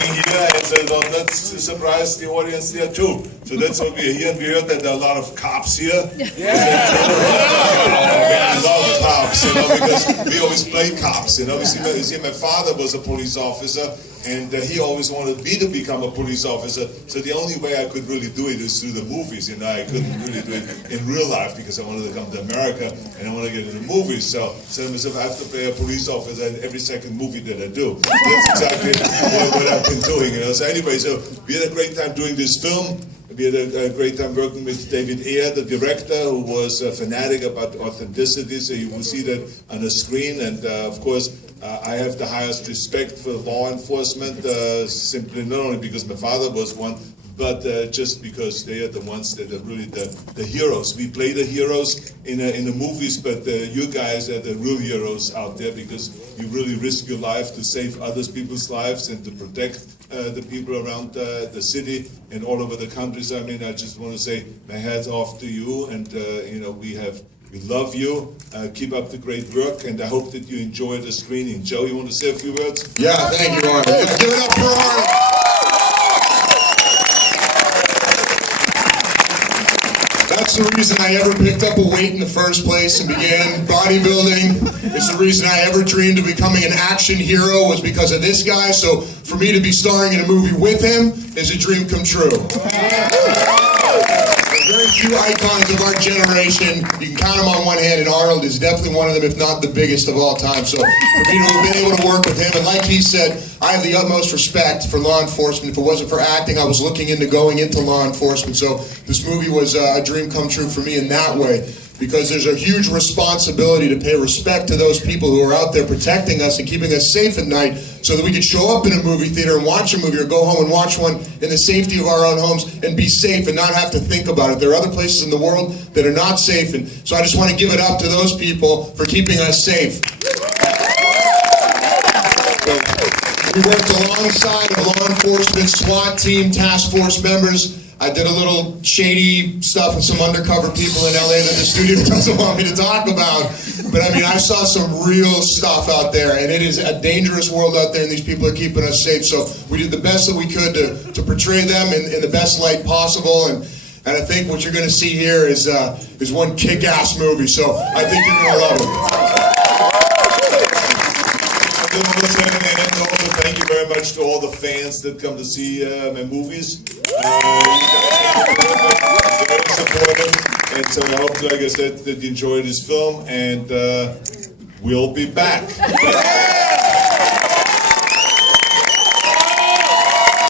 coming here and said, well, let's surprise the audience there too. So that's what we're here. We heard that there are a lot of cops here. I love cops, because we always play cops. You see, my father was a police officer, and he always wanted me to become a police officer. So the only way I could really do it is through the movies. I couldn't really do it in real life because I wanted to come to America and I want to get into movies. So I have to play a police officer in every second movie that I do. That's exactly what I've been doing. So anyway, so we had a great time doing this film. We had a great time working with David Ayer, the director, who was a fanatic about authenticity. So you will see that on the screen. And of course, I have the highest respect for law enforcement, simply not only because my father was one, but just because they are the ones that are really the heroes. We play the heroes in the movies, but you guys are the real heroes out there because you really risk your life to save other people's lives and to protect the people around the city and all over the country. So I mean, I just want to say my hat's off to you, and we love you. Keep up the great work, and I hope that you enjoy the screening. Joe, you want to say a few words? Yeah, thank you, Arnold. Give it up for Arnold. That's the reason I ever picked up a weight in the first place and began bodybuilding. It's the reason I ever dreamed of becoming an action hero was because of this guy. So for me to be starring in a movie with him is a dream come true. Very few icons of our generation. You can count them on one hand, and Arnold is definitely one of them, if not the biggest of all time. So for me to have been able to work with him, and like he said, I have the utmost respect for law enforcement. If it wasn't for acting, I was looking into going into law enforcement. So this movie was a dream come true for me in that way, because there's a huge responsibility to pay respect to those people who are out there protecting us and keeping us safe at night so that we could show up in a movie theater and watch a movie or go home and watch one in the safety of our own homes and be safe and not have to think about it. There are other places in the world that are not safe, and so I just want to give it up to those people for keeping us safe. We worked alongside a law enforcement SWAT team, task force members. I did a little shady stuff with some undercover people in LA that the studio doesn't want me to talk about. But I mean, I saw some real stuff out there, and it is a dangerous world out there, and these people are keeping us safe. So we did the best that we could to portray them in the best light possible. And I think what you're going to see here is one kick-ass movie. So I think you're going to love it. Thank you very much to all the fans that come to see my movies. Very supportive, and so I hope, like I said, that you enjoy this film, and we'll be back.